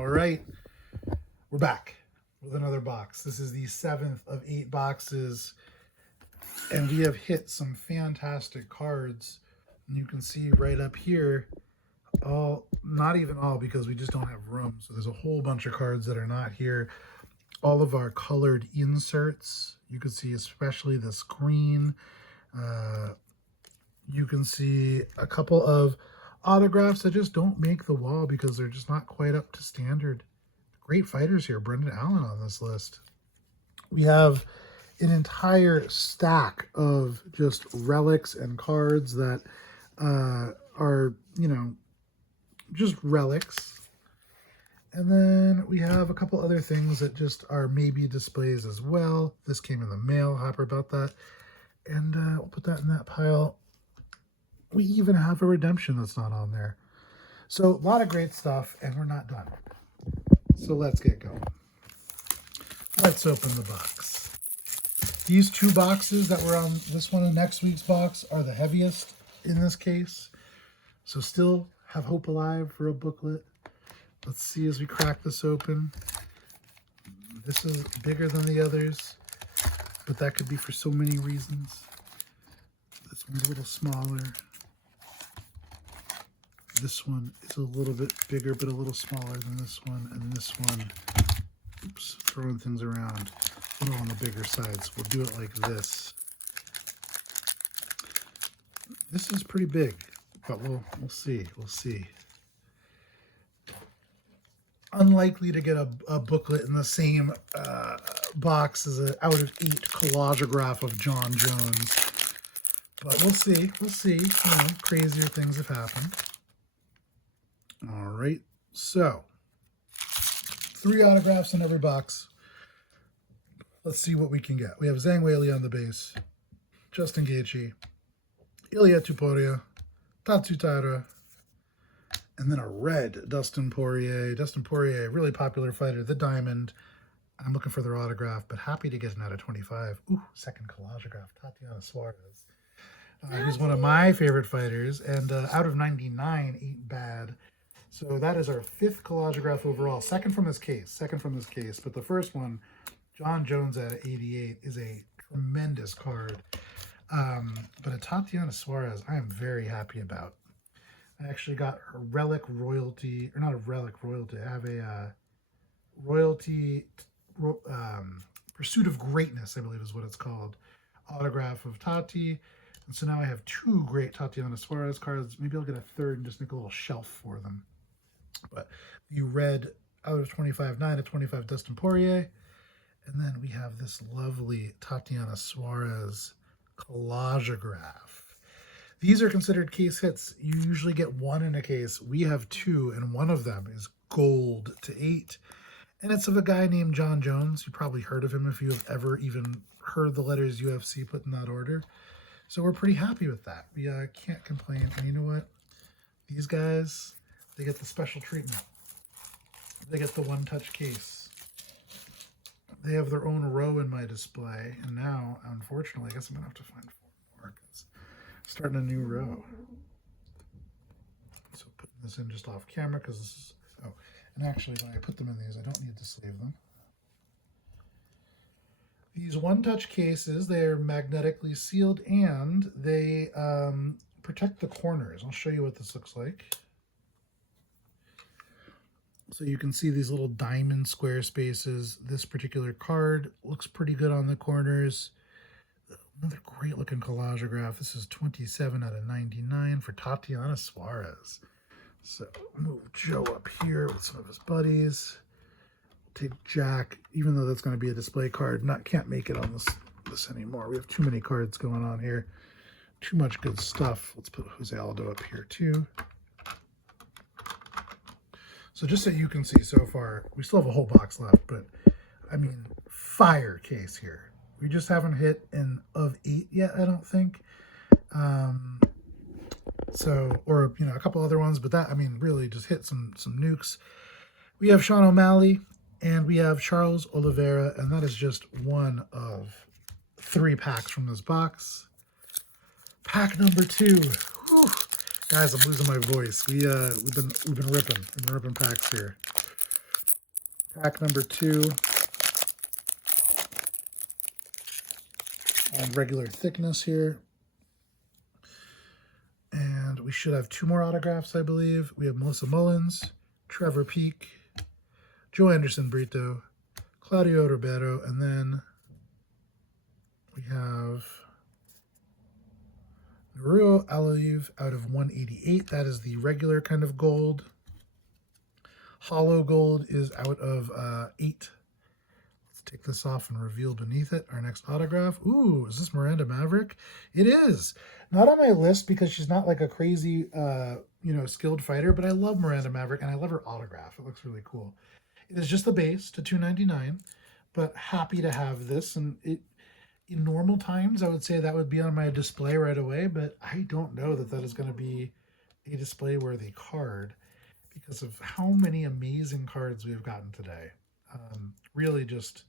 All right, we're back with another box. This is the 7th of 8 boxes, and we have hit some fantastic cards. And you can see right up here, not even all, because we just don't have room. So there's a whole bunch of cards that are not here. All of our colored inserts, you can see especially this green. You can see a couple of autographs that just don't make the wall because they're just not quite up to standard. Great fighters here. Brendan Allen on this list. We have an entire stack of just relics and cards that are, just relics. And then we have a couple other things that just are maybe displays as well. This came in the mail. Happy about that. And we'll put that in that pile. We even have a redemption that's not on there. So a lot of great stuff, and we're not done. So let's get going. Let's open the box. These two boxes that were on this one and next week's box are the heaviest in this case. So still have hope alive for a booklet. Let's see as we crack this open. This is bigger than the others, but that could be for so many reasons. This one's a little smaller. This one is a little bit bigger, but a little smaller than this one. And this one, oops, throwing things around, a little on the bigger side. So we'll do it like this. This is pretty big, but we'll see. We'll see. Unlikely to get a booklet in the same box as an out of 8 collagograph of John Jones. But we'll see. We'll see. Crazier things have happened. All right, so 3 autographs in every box. Let's see what we can get. We have Zhang Weili on the base, Justin Gaethje, Ilia Topuria, Tatsu Taira, and then a red Dustin Poirier. Dustin Poirier, really popular fighter, the Diamond. I'm looking for their autograph, but happy to get an out of 25. Ooh, second collagograph, Tatiana Suarez. He's one of my favorite fighters, and out of 99 ain't bad. So that is our 5th collagograph overall. Second from this case. But the first one, John Jones at 88, is a tremendous card. But a Tatiana Suarez, I am very happy about. I actually got a Relic Royalty, or not a Relic Royalty. I have a Royalty Pursuit of Greatness, I believe is what it's called. Autograph of Tati. And so now I have 2 great Tatiana Suarez cards. Maybe I'll get a third and just make a little shelf for them. But you read out of 25, 9 to 25 Dustin Poirier. And then we have this lovely Tatiana Suarez collagograph. These are considered case hits. You usually get 1 in a case. We have 2, and one of them is gold to 8. And it's of a guy named John Jones. You probably heard of him if you have ever even heard the letters UFC put in that order. So we're pretty happy with that. We can't complain. And you know what? These guys, they get the special treatment. They get the one-touch case. They have their own row in my display. And now, unfortunately, I guess I'm going to have to find 4 more. Starting a new row. So putting this in just off camera because this is... Oh, and actually when I put them in these, I don't need to save them. These one-touch cases, they're magnetically sealed and they protect the corners. I'll show you what this looks like. So you can see these little diamond square spaces. This particular card looks pretty good on the corners. Another great looking collagograph. This is 27 out of 99 for Tatiana Suarez. So move Joe up here with some of his buddies. Take Jack, even though that's going to be a display card. Can't make it on this anymore. We have too many cards going on here. Too much good stuff. Let's put Jose Aldo up here too. So just so you can see so far, we still have a whole box left, but I mean, fire case here. We just haven't hit an of 8 yet, I don't think. Or a couple other ones, but that, I mean, really just hit some nukes. We have Sean O'Malley and we have Charles Oliveira, and that is just one of 3 packs from this box. Pack number 2. Whew. Guys, I'm losing my voice. We've been ripping packs here. Pack number 2 on regular thickness here. And we should have 2 more autographs, I believe. We have Melissa Mullins, Trevor Peak, Joe Anderson Brito, Claudio Ribeiro, and then we have Rio Aliyev out of 188. That is the regular kind of gold. Hollow gold is out of 8. Let's take this off and reveal beneath it our next autograph. Ooh, is this Miranda Maverick? It is. Not on my list because she's not like a crazy, skilled fighter, but I love Miranda Maverick and I love her autograph. It looks really cool. It is just the base to $2.99, but happy to have this. And in normal times, I would say that would be on my display right away, but I don't know that that is going to be a display-worthy card because of how many amazing cards we've gotten today. Really just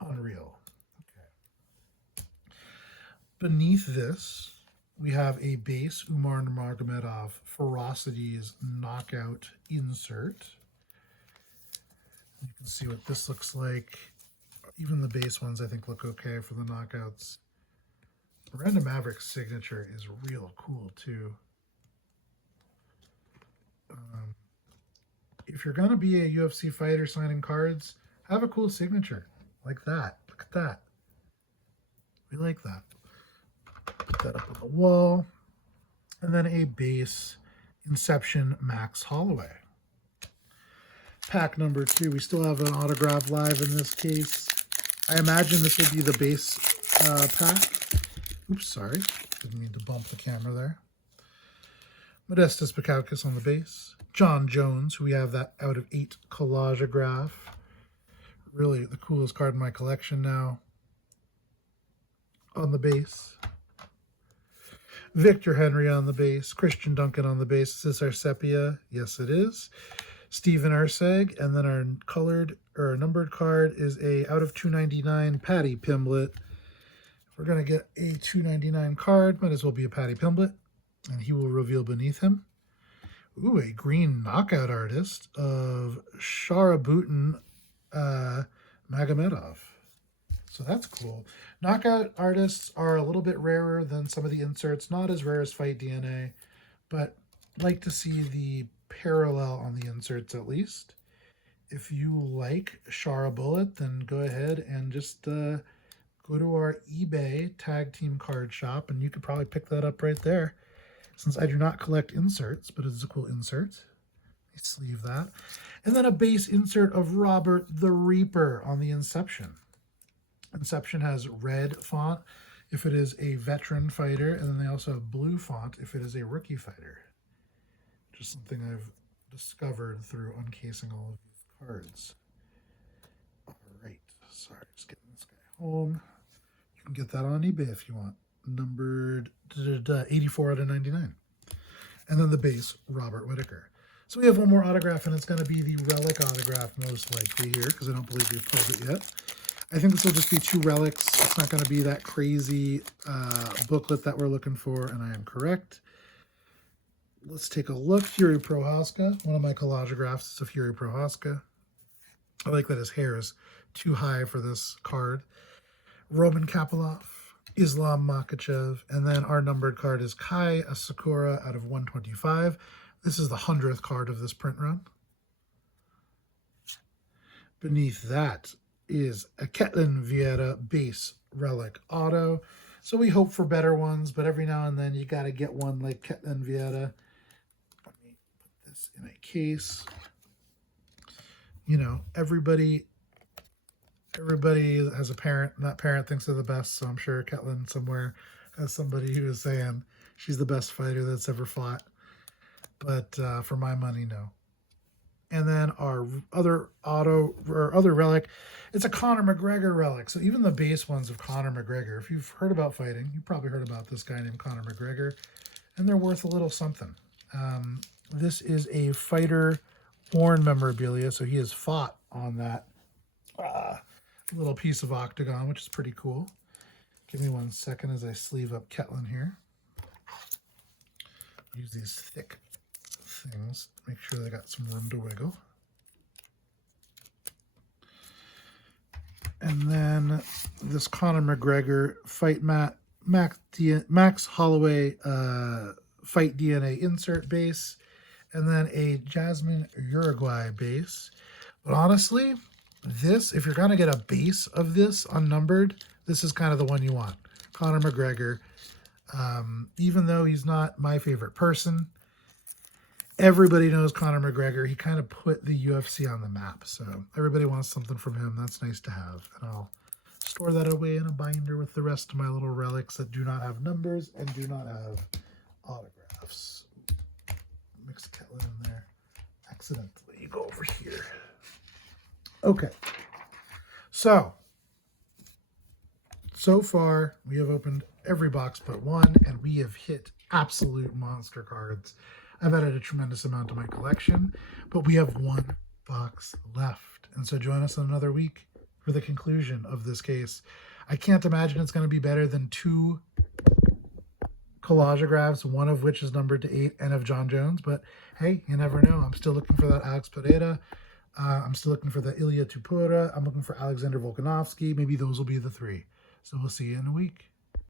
unreal. Okay. Beneath this, we have a base Umar Nurmagomedov Ferocities knockout insert. You can see what this looks like. Even the base ones, I think, look okay for the knockouts. Miranda Maverick's signature is real cool, too. If you're going to be a UFC fighter signing cards, have a cool signature like that. Look at that. We like that. Put that up on the wall. And then a base Inception Max Holloway. Pack number 2. We still have an autograph live in this case. I imagine this will be the base pack. Oops, sorry. Didn't mean to bump the camera there. Modestas Bukauskas on the base. John Jones, we have that out of 8 collagograph. Really the coolest card in my collection now. On the base. Victor Henry on the base. Christian Duncan on the base. Is this our sepia? Yes, it is. Steven Arseg, and then our colored or numbered card is a out of 299 Patty Pimblett. If we're going to get a 299 card, might as well be a Patty Pimblett, and he will reveal beneath him. Ooh, a green knockout artist of Sharabutin Magomedov. So that's cool. Knockout artists are a little bit rarer than some of the inserts, not as rare as Fight DNA, but like to see the parallel on the inserts at least. If you like Shara Bullet, then go ahead and just go to our eBay tag team card shop, and you could probably pick that up right there. Since I do not collect inserts, but it's a cool insert. Sleeve that. And then a base insert of Robert the Reaper on the Inception. Inception has red font if it is a veteran fighter, and then they also have blue font if it is a rookie fighter. Just something I've discovered through uncasing all of these cards. All right, sorry, just getting this guy home. You can get that on eBay if you want. Numbered 84 out of 99. And then the base, Robert Whitaker. So we have one more autograph, and it's going to be the relic autograph most likely here, because I don't believe we've pulled it yet. I think this will just be 2 relics. It's not going to be that crazy booklet that we're looking for, and I am correct. Let's take a look. Fury Prohaska, one of my collagographs is a Fury Prohaska. I like that his hair is too high for this card. Roman Kapilov, Islam Makhachev, and then our numbered card is Kai Asakura out of 125. This is the 100th card of this print run. Beneath that is a Ketlin Vieira base relic auto. So we hope for better ones, but every now and then you got to get one like Ketlin Vieira. Let me put this in a case. You know, everybody has a parent, and that parent thinks they're the best, so I'm sure Ketlin somewhere has somebody who is saying she's the best fighter that's ever fought. But for my money, no. And then our other auto, or other relic, it's a Conor McGregor relic. So even the base ones of Conor McGregor, if you've heard about fighting, you probably heard about this guy named Conor McGregor, and they're worth a little something. This is a fighter worn memorabilia, so he has fought on that little piece of octagon, which is pretty cool. Give me 1 second as I sleeve up Ketlin here. Use these thick things, make sure they got some room to wiggle. And then this Conor McGregor fight Max Holloway fight DNA insert base. And then a Jasmine Uruguay base. But honestly, this, if you're going to get a base of this unnumbered, this is kind of the one you want. Conor McGregor. Even though he's not my favorite person, everybody knows Conor McGregor. He kind of put the UFC on the map. So everybody wants something from him. That's nice to have. And I'll store that away in a binder with the rest of my little relics that do not have numbers and do not have autographs. Mixed Ketlin in there accidentally. Go over here. Okay. So far we have opened every box but one, and we have hit absolute monster cards. I've added a tremendous amount to my collection, but we have one box left. And so join us in another week for the conclusion of this case. I can't imagine it's going to be better than 2 collagegraphs, one of which is numbered to 8 and of John Jones. But hey, you never know. I'm still looking for that Alex Pereira. I'm still looking for the Ilya Tupoura. I'm looking for Alexander Volkanovski. Maybe those will be the 3. So we'll see you in a week.